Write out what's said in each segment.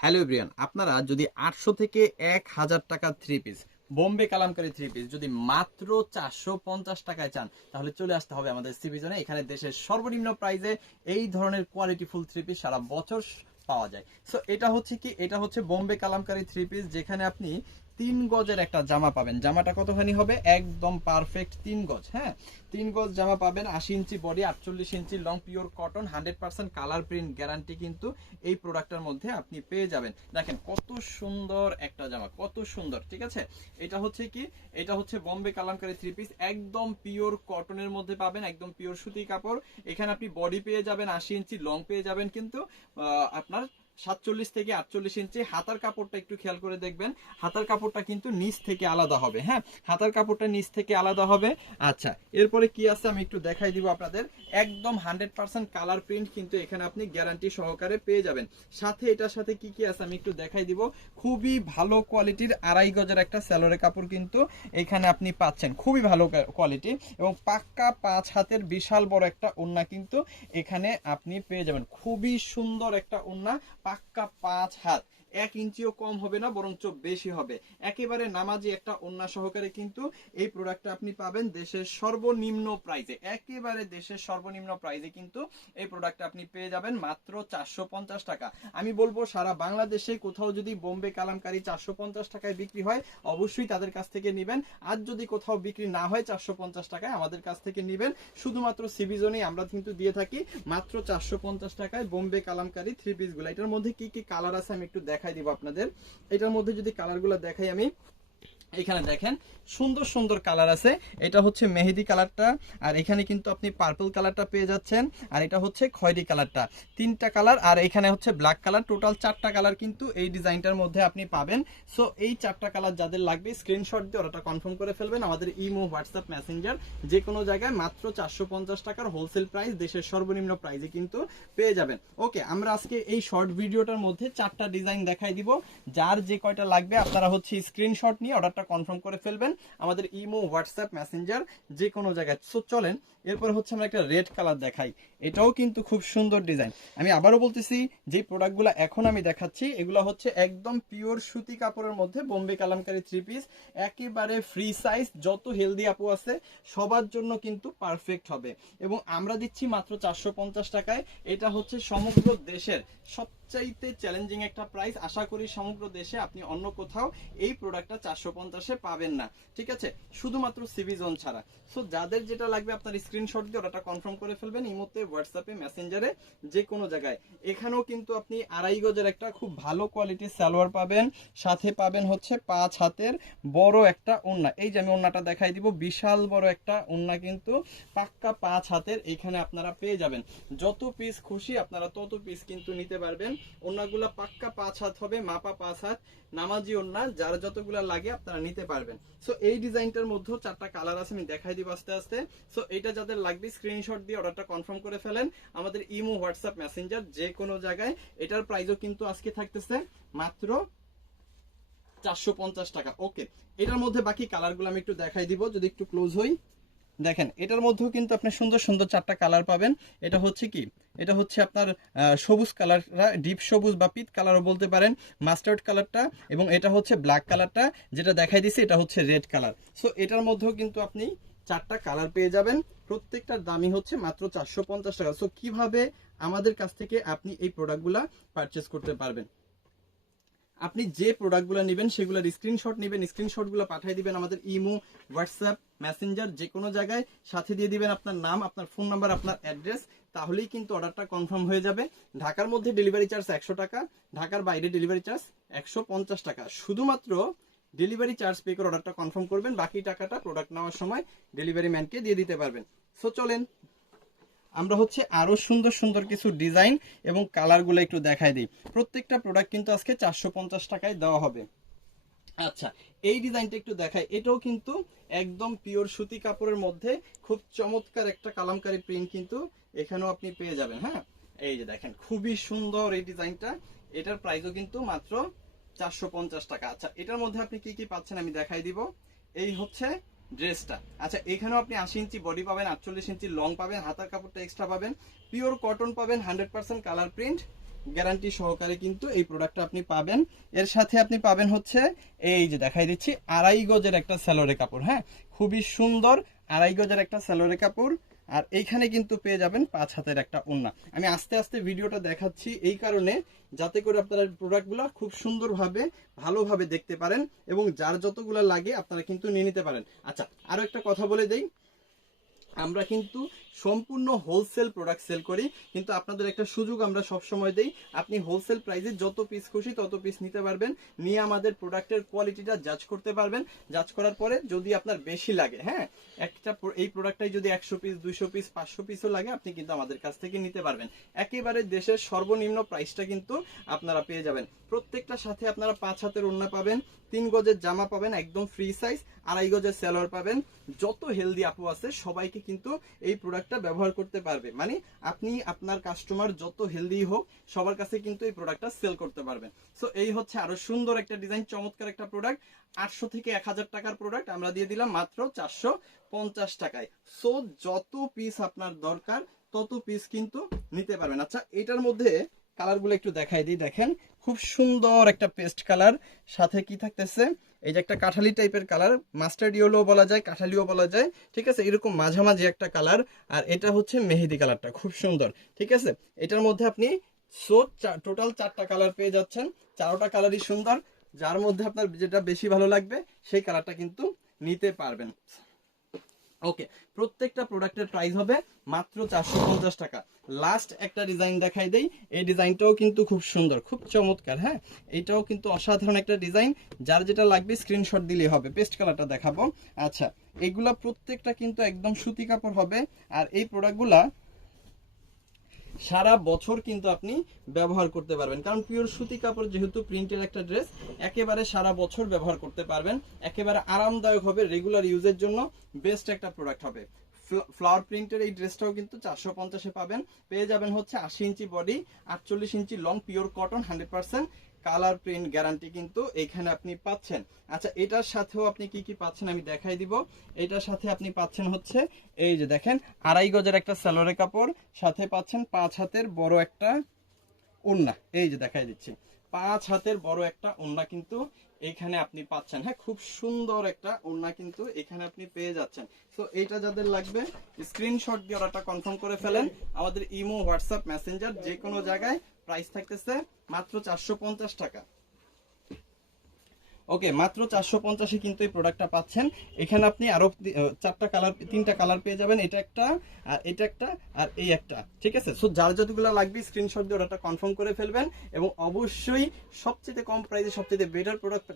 Hello Brian আপনারা যদি আটশো থেকে এক হাজার টাকা three piece Bombay kalamkari three piece যদি মাত্র চারশো পঞ্চাশ টাকায় চান, তাহলে চলে আসতে হবে আমাদের সিভিজনে এখানে দেশের সর্বনিম্ন প্রাইজে এই ধরনের কোয়ালিটি ফুল থ্রি পিস সারা বছর পাওয়া যায়। সো এটা হচ্ছে কি? এটা হচ্ছে বোম্বে কালামকারী থ্রি পিস যেখানে আপনি তিন গজের একটা জামা পাবেন। জামাটা কতখানি হবে? একদম পারফেক্ট তিন গজ হ্যাঁ? তিন গজ জামা পাবেন, আশি ইঞ্চি বডি আটচল্লিশ inch long pure cotton hundred percent colour print guarantee কিন্তু এই প্রোডাক্টটার মধ্যে আপনি পেয়ে যাবেন। দেখেন কত সুন্দর একটা জামা, কত সুন্দর, ঠিক আছে? এটা হচ্ছে কি? এটা হচ্ছে বম্বে কালামকারী থ্রি পিস একদম পিওর কটনের মধ্যে পাবেন, একদম পিওর সুতি কাপড়। এখানে আপনি বডি পেয়ে যাবেন, আশি ইঞ্চি লং পেয়ে যাবেন কিন্তু আপনার সাতচল্লিশ থেকে আটচল্লিশ ইঞ্চি। হাতার কাপড়টা একটু খেয়াল করে দেখবেন। হাতার কাপড়টা কিন্তু নিচ থেকে আলাদা হবে হ্যাঁ? হাতার কাপড়টা নিচ থেকে আলাদা হবে। আচ্ছা এরপরে কি আছে আমি একটু দেখাই দিব আপনাদের। একদম হান্ড্রেড পার্সেন্ট কালার প্রিন্ট কিন্তু এখানে আপনি গ্যারান্টি সহকারে পেয়ে যাবেন। সাথে এটার সাথে কি কি আছে আমি একটু দেখাই দিব। খুবই ভালো কোয়ালিটির আড়াই গজের একটা স্যালোরে কাপড় কিন্তু এখানে আপনি পাচ্ছেন। খুবই ভালো কোয়ালিটি এবং পাক্কা পাঁচ হাতের বিশাল বড় একটা ওন্না কিন্তু এখানে আপনি পেয়ে যাবেন। খুবই সুন্দর একটা ওন্না পাক্কা পাঁচ হাত। এক ইঞ্চিও কম হবে না, বরঞ্চ বেশি হবে। একেবারে নামাজি একটা ওন্না সহকারে কিন্তু এই প্রোডাক্টটা আপনি পাবেন দেশের সর্বনিম্ন প্রাইজে একেবারে দেশের সর্বনিম্ন প্রাইজে কিন্তু এই প্রোডাক্টটা আপনি পেয়ে যাবেন মাত্র চারশো পঞ্চাশ টাকা। আমি বলব, সারা বাংলাদেশে কোথাও যদি বোম্বে কালামকারি চারশো পঞ্চাশ টাকায় বিক্রি হয়, অবশ্যই তাদের কাছ থেকে নেবেন। আর যদি কোথাও বিক্রি না হয় চারশো পঞ্চাশ টাকায়, আমাদের কাছ থেকে নেবেন। শুধুমাত্র সিবিজনেই আমরা কিন্তু দিয়ে থাকি মাত্র চারশো পঞ্চাশ টাকায় বোম্বে কালামকারি থ্রি পিসগুলো এটার মধ্যে কি কি কালার আছে আমি একটু দেখাই দিব আপনাদের। এটার মধ্যে যদি কালারগুলো দেখাই আমি এখানে দেখেন সুন্দর সুন্দর কালার আছে। এটা হচ্ছে মেহেদি কালারটা, আর এখানে কিন্তু আপনি পার্পল কালারটা পেয়ে যাচ্ছেন, আর এটা হচ্ছে খয়েরি কালারটা। তিনটা কালার, আর এখানে হচ্ছে ব্ল্যাক কালার। টোটাল চারটা কালার কিন্তু এই ডিজাইনটার মধ্যে আপনি পাবেন। সো, এই চারটা কালার যাদের লাগবে স্ক্রিনশট দিয়ে ওটা কনফার্ম করে ফেলবেন। আমাদের ইমো, হোয়াটসঅ্যাপ, মেসেঞ্জার, যে কোনো জায়গায় মাত্র চারশো পঞ্চাশ টাকার হোলসেল প্রাইস দেশের সর্বনিম্ন প্রাইসে কিন্তু পেয়ে যাবেন। ওকে আমরা আজকে এই শর্ট ভিডিওটার মধ্যে চারটা ডিজাইন দেখাই দিব। যার যে কয়টা লাগবে, আপনারা হচ্ছে স্ক্রিনশট নিয়ে অর্ডারটা কনফার্ম করে ফেলবেন। আমাদের ইমো হোয়াটসঅ্যাপ মেসেঞ্জার যে কোনো জায়গায়। সো চলেন, এরপর হচ্ছে আমরা একটা রেড কালার দেখাই। এটাও কিন্তু খুব সুন্দর ডিজাইন আমি আবারও বলতেছি, যে প্রোডাক্টগুলো এখন আমি দেখাচ্ছি, এগুলো হচ্ছে একদম পিওর সুতি কাপড়ের মধ্যে বোম্বে কালামকারী থ্রি পিস একেবারে ফ্রি সাইজ যত হেলদি আপু আছে, সবার জন্য কিন্তু পারফেক্ট হবে। এবং আমরা দিচ্ছি মাত্র চারশো পঞ্চাশ টাকায়। এটা হচ্ছে সমগ্র দেশের সবচাইতে চ্যালেঞ্জিং একটা প্রাইস আশা করি সমগ্র দেশে আপনি অন্য কোথাও এই প্রোডাক্টটা চারশো পঞ্চাশে পাবেন না। ঠিক আছে? শুধুমাত্র সিভি জোন ছাড়া। সো যাদের যেটা লাগবে আপনার স্ক্রিনশট দিয়ে ওটা কনফার্ম করে ফেলবেন। ইমোতে হোয়াটসঅ্যাপে মেসেঞ্জারে যে কোনো জায়গায়। এখানেও কিন্তু আপনি আড়াই গজের একটা খুব ভালো কোয়ালিটির সালোয়ার পাবেন। সাথে পাবেন হচ্ছে পাঁচ হাতের বড় একটা ওন্না এই যে আমি ওন্নাটা দেখাই দিব, বিশাল বড় একটা ওন্না কিন্তু পাক্কা পাঁচ হাতের এখানে আপনারা পেয়ে যাবেন। যত পিস খুশি আপনারা তত পিস কিন্তু নিতে পারবেন। ওন্নাগুলা পাক্কা পাঁচ হাত হবে, মাপা পাঁচ হাত, নামাজি ওন্না, যার যতগুলা লাগে আপনারা নিতে পারবেন। সো এই ডিজাইনটার মধ্যেও চারটা কালার আছে, আমি দেখাই দিব আস্তে আস্তে। সো এটা যাদের লাগবে স্ক্রিনশট দিয়ে অর্ডারটা কনফার্ম করে ফেলেন। আমাদের ইমো, হোয়াটসঅ্যাপ মেসেঞ্জার যে কোনো জায়গায়। এটার প্রাইসও কিন্তু আজকে থাকতেছে মাত্র চারশো পঞ্চাশ টাকা। ওকে এটার মধ্যে বাকি কালারগুলো আমি একটু দেখাই দিব, যদি একটু ক্লোজ হই। দেখেন, এটার মধ্যেও কিন্তু আপনি সুন্দর সুন্দর চারটা কালার পাবেন। এটা হচ্ছে কি? এটা হচ্ছে আপনার সবুজ কালার ডিপ সবুজ বা পিত কালারও বলতে পারেন মাস্টার্ড কালারটা এবং এটা হচ্ছে ব্ল্যাক কালারটা যেটা দেখাই দিছি, এটা হচ্ছে রেড কালার সো এটার মধ্যেও কিন্তু আপনি চারটা কালার পেয়ে যাবেন। প্রত্যেকটার দামই হচ্ছে মাত্র চারশো পঞ্চাশ টাকা। সো কীভাবে আমাদের কাছ থেকে আপনি এই প্রোডাক্টগুলা পারচেস করতে পারবেন? আপনি যে প্রোডাক্টগুলো নেবেন, সেগুলোর স্ক্রিনশট নেবেন, স্ক্রিনশটগুলো পাঠিয়ে দিবেন আমাদের ইমো, হোয়াটসঅ্যাপ, মেসেঞ্জার যে কোনো জায়গায়। সাথে দিয়ে দিবেন আপনার নাম, আপনার ফোন নাম্বার, আপনার অ্যাড্রেস। তাহলেই কিন্তু অর্ডারটা কনফার্ম হয়ে যাবে। ঢাকার মধ্যে ডেলিভারি চার্জ একশো টাকা, ঢাকার বাইরে ডেলিভারি চার্জ একশো পঞ্চাশ টাকা। শুধুমাত্র ডেলিভারি চার্জ পে করে অর্ডারটা কনফার্ম করবেন। বাকি টাকাটা প্রোডাক্ট নেওয়ার সময় ডেলিভারি ম্যানকে দিয়ে দিতে পারবেন। সো চলেন আমরা হচ্ছে আরও সুন্দর সুন্দর কিছু ডিজাইন এবং কালারগুলো একটু দেখাই দিই। প্রত্যেকটা প্রোডাক্ট কিন্তু আজকে চারশো পঞ্চাশ টাকায় দেওয়া হবে। আচ্ছা এই ডিজাইনটা একটু দেখাই। এটাও কিন্তু একদম পিওর সুতি কাপড়ের মধ্যে খুব চমৎকার একটা কালামকারী প্রিন্ট কিন্তু এখানেও আপনি পেয়ে যাবেন হ্যাঁ? এই যে দেখেন, খুবই সুন্দর এই ডিজাইনটা। এটার প্রাইসও কিন্তু মাত্র চারশো পঞ্চাশ টাকা। আচ্ছা এটার মধ্যে আপনি কি কি পাচ্ছেন আমি দেখাই দিব। এই হচ্ছে ড্রেসটা। আচ্ছা এখানেও আপনি আশি ইঞ্চি বডি পাবেন, আটচল্লিশ ইঞ্চি লং পাবেন, হাতার কাপড়টা এক্সট্রা পাবেন পিওর কটন পাবেন hundred percent colour print guarantee সহকারে কিন্তু এই প্রোডাক্টটা আপনি পাবেন। এর সাথে আপনি পাবেন হচ্ছে, এই যে দেখাই দিচ্ছি, আড়াই গজের একটা স্যালোরে কাপড় হ্যাঁ? খুবই সুন্দর আড়াই গজের একটা স্যালোরে কাপড় আর এইখানে কিন্তু পেয়ে যাবেন পাঁচ হাতের একটা ওন্না আমি আস্তে আস্তে ভিডিওটা দেখাচ্ছি এই কারণে, যাতে করে আপনারা প্রোডাক্টগুলো খুব সুন্দরভাবে, ভালোভাবে দেখতে পারেন এবং যার যতগুলো লাগে আপনারা কিন্তু নিয়ে নিতে পারেন। আচ্ছা আরও একটা কথা বলে দেই। আমরা কিন্তু সম্পূর্ণ হোলসেল প্রোডাক্ট সেল করি। কিন্তু আপনাদের একটা সুযোগ আমরা সব সময় দেই। আপনি হোলসেল প্রাইসে যত পিস খুশি তত পিস নিতে পারবেন। নিয়ে আমাদের প্রোডাক্টের কোয়ালিটিটা জাজ করতে পারবেন। জাজ করার পরে যদি আপনার বেশি লাগে হ্যাঁ একটা এই প্রোডাক্টটাই যদি একশো পিস দুইশো পিস পাঁচশো পিসও লাগে, আপনি কিন্তু আমাদের কাছ থেকে নিতে পারবেন। একেবারে দেশের সর্বনিম্ন প্রাইসটা কিন্তু আপনারা পেয়ে যাবেন। প্রত্যেকটার সাথে আপনারা পাঁচ হাতের ওড়না পাবেন, তিন গজের জামা পাবেন, একদম ফ্রি সাইজ আড়াই গজের সেলোয়ার পাবেন। যত হেলদি আপু আছে, সবাইকে কিন্তু এই প্রোডাক্টটা ব্যবহার করতে পারবে। মানে আপনি আপনার কাস্টমার যত হেলদি হোক, সবার কাছে কিন্তু এই প্রোডাক্টটা সেল করতে পারবেন। সো এই হচ্ছে আরও সুন্দর একটা ডিজাইন চমৎকার একটা প্রোডাক্ট আটশো থেকে এক হাজার টাকার প্রোডাক্ট আমরা দিয়ে দিলাম মাত্র চারশো পঞ্চাশ টাকায়। সো যত পিস আপনার দরকার, তত পিস কিন্তু নিতে পারবেন। আচ্ছা এটার মধ্যে কালারগুলো একটু দেখাই দিই। দেখেন খুব সুন্দর একটা পেস্ট কালার। সাথে কি থাকতেছে? এই যে একটা কাঠালি টাইপের কালার, মাস্টার্ড ইয়েলো বলা যায়, কাঠালিও বলা যায়, ঠিক আছে? এরকম মাঝামাঝি একটা কালার, আর এটা হচ্ছে মেহেদি কালারটা, খুব সুন্দর, ঠিক আছে? এটার মধ্যে আপনি সো টোটাল চারটা কালার পেয়ে যাচ্ছেন। চারোটা কালারই সুন্দর, যার মধ্যে আপনার যেটা বেশি ভালো লাগবে, সেই কালারটা কিন্তু নিতে পারবেন। ওকে প্রত্যেকটা প্রোডাক্টের প্রাইস হবে মাত্র চারশো পঞ্চাশ টাকা। লাস্ট একটা ডিজাইন দেখাই দেই। এই ডিজাইনটাও কিন্তু খুব সুন্দর, খুব চমৎকার হ্যাঁ? এটাও কিন্তু অসাধারণ একটা ডিজাইন যার যেটা লাগবে স্ক্রিনশট দিলেই হবে পেস্ট কালারটা দেখাবো। আচ্ছা এগুলা প্রত্যেকটা কিন্তু একদম সুতি কাপড় হবে। আর এই প্রোডাক্টগুলা সারা বছর কিন্তু আপনি ব্যবহার করতে পারবেন। কারণ পিওর সুতি কাপড় যেহেতু প্রিন্টের একটা ড্রেস একেবারে সারা বছর ব্যবহার করতে পারবেন। একেবারে আরামদায়ক হবে রেগুলার ইউজের জন্য বেস্ট একটা প্রোডাক্ট হবে। ফ্লাওয়ার প্রিন্টের এই ড্রেসটাও কিন্তু চারশো পঞ্চাশে পাবেন। পেয়ে যাবেন হচ্ছে আশি ইঞ্চি বডি আটচল্লিশ inch long pure cotton hundred percent colour print guarantee কিন্তু এখানে আপনি পাচ্ছেন। আচ্ছা এটার সাথেও আপনি কি কি পাচ্ছেন আমি দেখাই দিব। এটার সাথে আপনি পাচ্ছেন হচ্ছে, এই যে দেখেন, আড়াই গজের একটা স্যালোরে কাপড়, সাথে পাচ্ছেন পাঁচ হাতের বড় একটা ওন্না এই যে দেখাই দিচ্ছি। পাঁচ হাতের বড় একটা ওন্না কিন্তু এখানে আপনি পাচ্ছেন। হ্যাঁ খুব সুন্দর একটা ওন্না কিন্তু এখানে আপনি পেয়ে যাচ্ছেন। তো এইটা যাদের লাগবে স্ক্রিনশট দিয়ে অর্ডারটা কনফার্ম করে ফেলেন। আমাদের ইমো, হোয়াটসঅ্যাপ মেসেঞ্জার যে কোনো জায়গায় প্রাইস থাকতেছে মাত্র চারশো পঞ্চাশ টাকা। ওকে, মাত্র চারশো পঞ্চাশে কিন্তু এই প্রোডাক্টটা পাচ্ছেন। এখানে আপনি আরও চারটা কালার তিনটা কালার পেয়ে যাবেন। এটা একটা, আর এটা একটা, আর এই একটা, ঠিক আছে? সো যার যতগুলো লাগবে স্ক্রিনশট দিয়ে ওটা কনফার্ম করে ফেলবেন এবং অবশ্যই সবচেয়ে কম প্রাইসে সবচেয়ে বেটার প্রোডাক্ট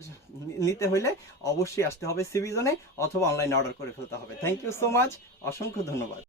নিতে হলে অবশ্যই আসতে হবে সিভিজনে অথবা অনলাইনে অর্ডার করে ফেলতে হবে। থ্যাংক ইউ সো মাচ অসংখ্য ধন্যবাদ।